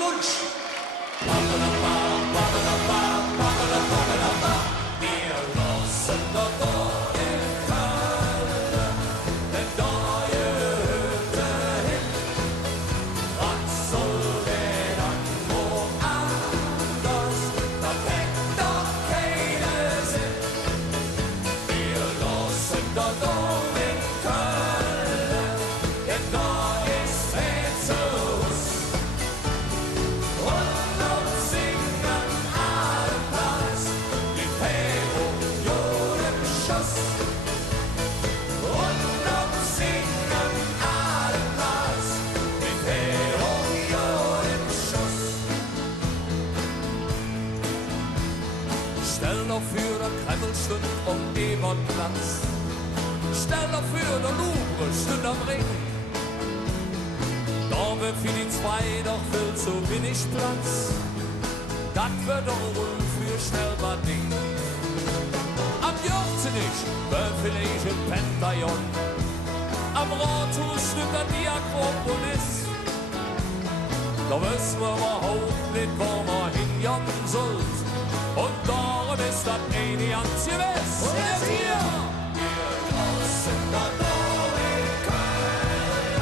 Wunsch. Wir lassen da in Köln den neue Hütte hin. Was soll denn an woanders? Da denkt doch keiner Sinn. Wir lassen da in Köln, denn da ist Rätselhus. Und uns singen alle Platz, die Perioden-Schuss. Und uns singen alle Platz, die Perioden-Schuss. Stell doch für der Kremlstund um Ebertplatz. Stell doch für der Louvre stünd am Ring. Da wird für die zwei doch viel zu wenig Platz. Das wird doch wohl für schnell mal Ding. Am Jörzenich wird vielleicht im Pentagon. Am Rathaus stimmt dann die Akropolis. Da wissen wir überhaupt nicht, wo wir hinjagen sollen. Und darum ist das eine ganz gewiss. Und jetzt hier! Wir draußen da in Köln,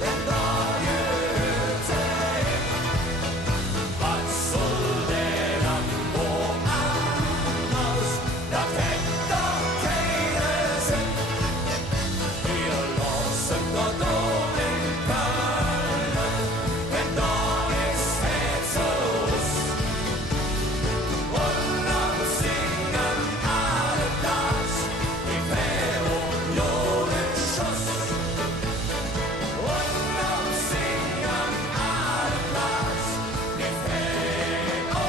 denn da gehört hin. Was soll denn an woanders? Da kennt doch keiner Sinn. Wir lassen da in Köln, denn da ist Rätselhus. Und uns singen alle Platz, die Perioden-Schuss. Und uns singen alle Platz, die Perioden-Schuss.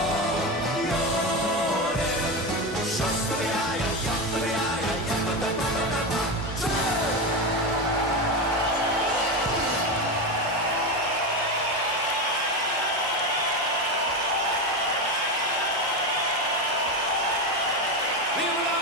Vive la